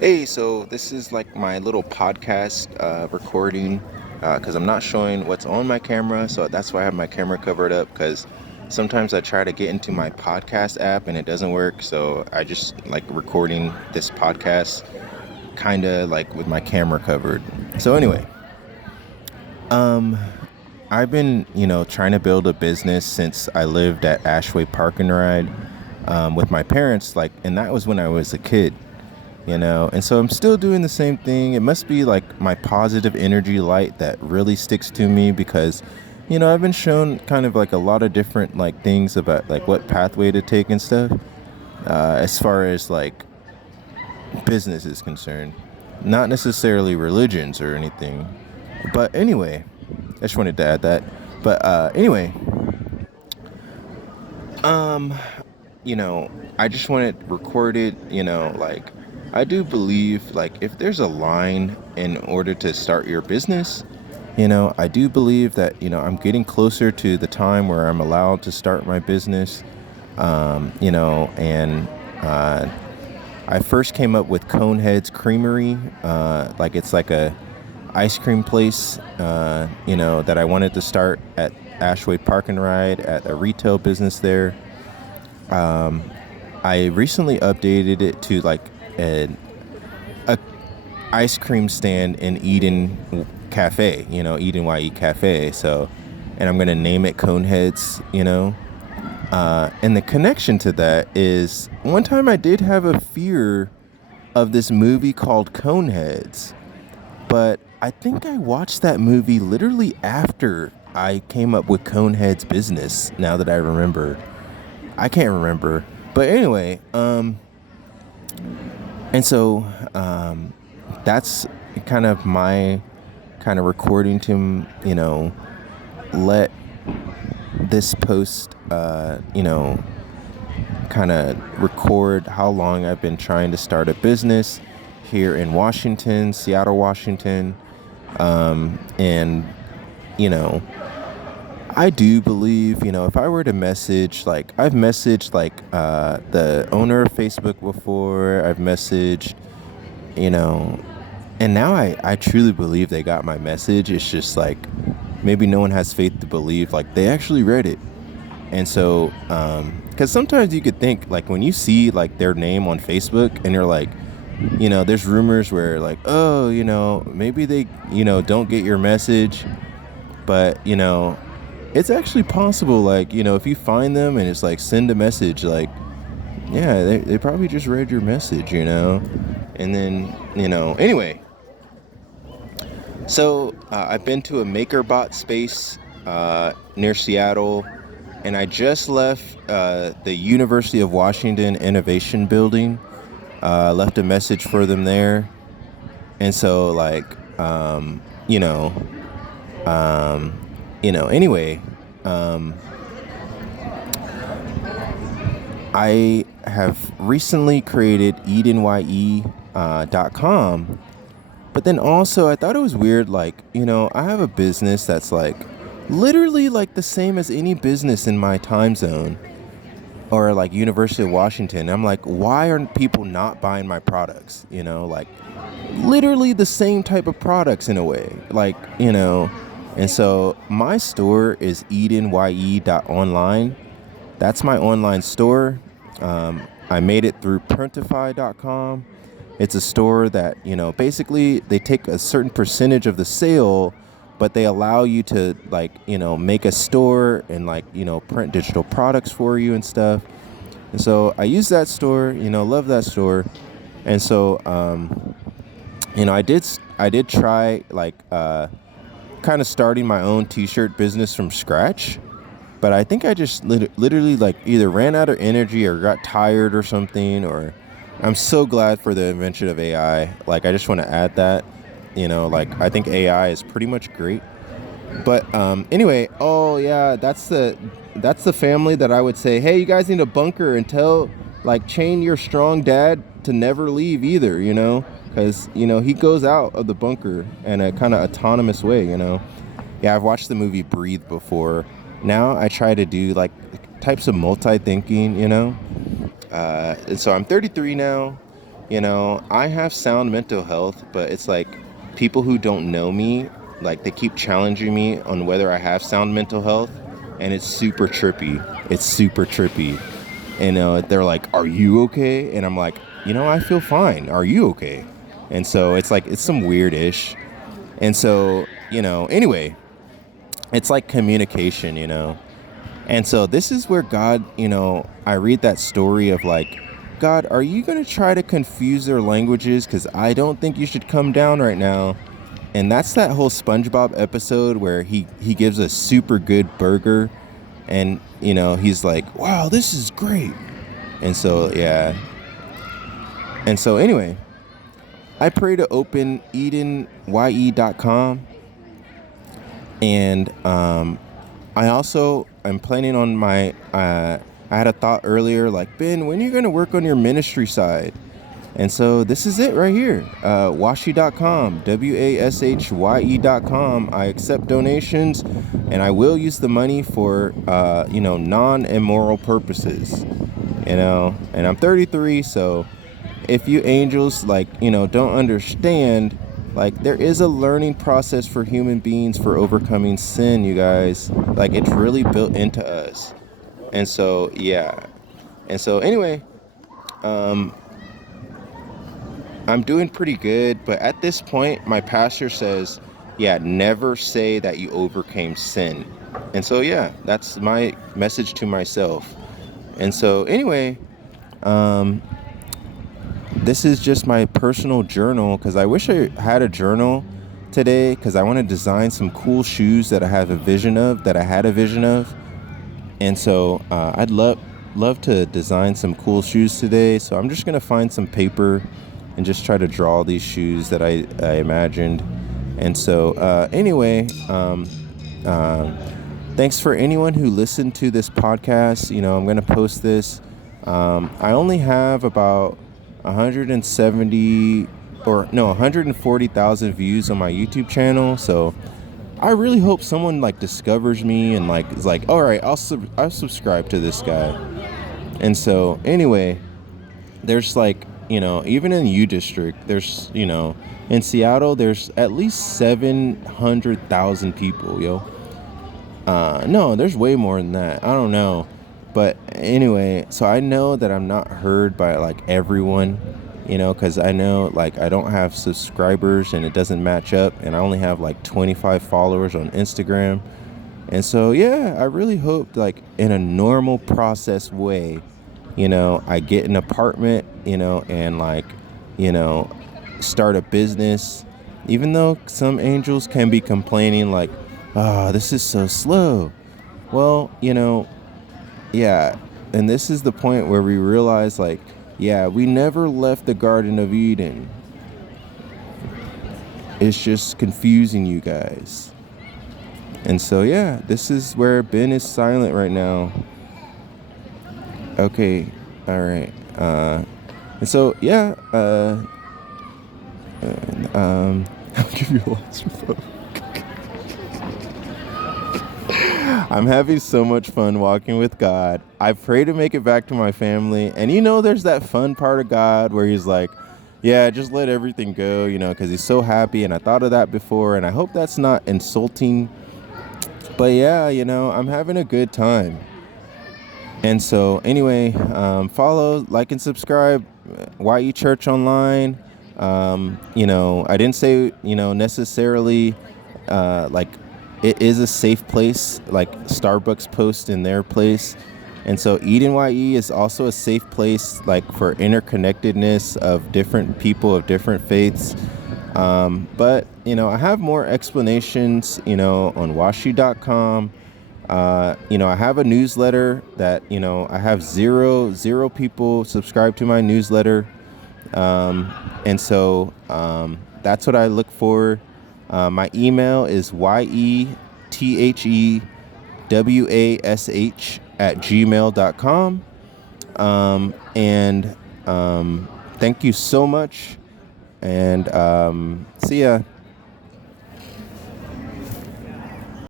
Hey, so this is like my little podcast recording because I'm not showing what's on my camera, so that's why I have my camera covered up because sometimes I try to get into my podcast app and it doesn't work, so I just like recording this podcast kind of like with my camera covered. So anyway, um I've been, trying to build a business since I lived at Ashway Park and Ride with my parents, like, and that was when I was a kid. And so I'm still doing the same thing. It must be like my positive energy light that really sticks to me because, I've been shown kind of like a lot of different like things about like what pathway to take and stuff, as far as like business is concerned, not necessarily religions or anything. But anyway, I just wanted to add that. But anyway, um, you know, I just want it recorded, like I do believe like if there's a line in order to start your business, I do believe that, I'm getting closer to the time where I'm allowed to start my business. And I first came up with Coneheads Creamery. Like it's like a ice cream place, that I wanted to start at Ashway Park and Ride at a retail business there. Um, I recently updated it to like an a ice cream stand in Eden Cafe, Eden YE Cafe. So, and I'm gonna name it Coneheads, and the connection to that is one time I did have a fear of this movie called Coneheads, but I think I watched that movie literally after I came up with Coneheads business. Now that I remember, I can't remember, but anyway, and so that's kind of my kind of recording to let this post kind of record how long I've been trying to start a business here in Washington, Seattle, Washington. And, you know, I do believe, if I were to message, like, I've messaged, like, the owner of Facebook before, I've messaged, you know, and now I truly believe they got my message. It's just like, maybe no one has faith to believe, like, they actually read it. And so, because sometimes you could think, like, when you see, like, their name on Facebook and you're like, there's rumors where, like, oh, maybe they, don't get your message. But, it's actually possible, like, if you find them and it's like, send a message, like, yeah, they probably just read your message, And then, anyway. So, I've been to a MakerBot space near Seattle, and I just left the University of Washington Innovation Building. Left a message for them there. And so, like, you know, anyway, um, I have recently created EdenYE.com. But then also, I thought it was weird, like, I have a business that's like literally like the same as any business in my time zone or like University of Washington. I'm like, why are people not buying my products? Like literally the same type of products in a way, like, and so my store is EdenYE.online. That's my online store. I made it through Printify.com. It's a store that, basically they take a certain percentage of the sale, but they allow you to, like, make a store and, like, print digital products for you and stuff. And so I use that store, love that store. And so, I did try, like, kind of starting my own t-shirt business from scratch. But I think I just literally, like, either ran out of energy or got tired or something, or I'm so glad for the invention of AI. Like, I just want to add that, like, I think AI is pretty much great. But anyway, oh yeah, that's the family that I would say, hey, you guys need a bunker, and tell, like, chain your strong dad to never leave either, because he goes out of the bunker in a kind of autonomous way. Yeah, I've watched the movie Breathe before. Now I try to do like types of multi-thinking, and so I'm 33 now. I have sound mental health, but it's like people who don't know me, like they keep challenging me on whether I have sound mental health, and it's super trippy. It's super trippy. And they're like, "Are you okay?" And I'm like, "I feel fine. Are you okay?" And so it's like it's some weird ish. And so, anyway, it's like communication. And so this is where God, I read that story of like, God, are you going to try to confuse their languages? Because I don't think you should come down right now. And that's that whole SpongeBob episode where he gives a super good burger. And, he's like, wow, this is great. And so, yeah. And so, anyway, I pray to open EdenYE.com. And I also am planning on I had a thought earlier, like, Ben, when are you going to work on your ministry side? And so this is it right here. Washye.com, WASHYE.com. I accept donations, and I will use the money for, non-immoral purposes, and I'm 33. So if you angels, don't understand, like, there is a learning process for human beings for overcoming sin, you guys. Like, it's really built into us. And so, yeah. And so, anyway, I'm doing pretty good. But at this point, my pastor says, yeah, never say that you overcame sin. And so, yeah, that's my message to myself. And so, anyway, this is just my personal journal, because I wish I had a journal today, because I want to design some cool shoes that I had a vision of. And so I'd love to design some cool shoes today. So I'm just going to find some paper and just try to draw these shoes that I imagined. And so anyway, thanks for anyone who listened to this podcast. I'm going to post this. I only have about 140,000 views on my YouTube channel. So I really hope someone like discovers me and like is like, all right, I'll subscribe to this guy. And so anyway, there's like, even in U District, there's, in Seattle, there's at least 700,000 people, yo. No, there's way more than that. I don't know. But anyway, so I know that I'm not heard by like everyone, because I know like I don't have subscribers and it doesn't match up, and I only have like 25 followers on Instagram. And so, yeah, I really hope like in a normal process way, I get an apartment, and like, start a business, even though some angels can be complaining like, oh, this is so slow. Well, yeah, and this is the point where we realize, like, yeah, we never left the Garden of Eden. It's just confusing you guys. And so, yeah, this is where Ben is silent right now. Okay, all right. And so, yeah, I'll give you a last vote. I'm having so much fun walking with God. I pray to make it back to my family. And there's that fun part of God where he's like, yeah, just let everything go, because he's so happy. And I thought of that before, and I hope that's not insulting. But yeah, I'm having a good time. And so anyway, follow, like, and subscribe, YE Church Online. I didn't say, necessarily, like, it is a safe place, like Starbucks post in their place. And so Eden YE is also a safe place, like, for interconnectedness of different people of different faiths. But, I have more explanations, on Washye.com. I have a newsletter that, I have zero people subscribe to my newsletter. And so that's what I look for. My email is yethewash@gmail.com. And thank you so much. And see ya.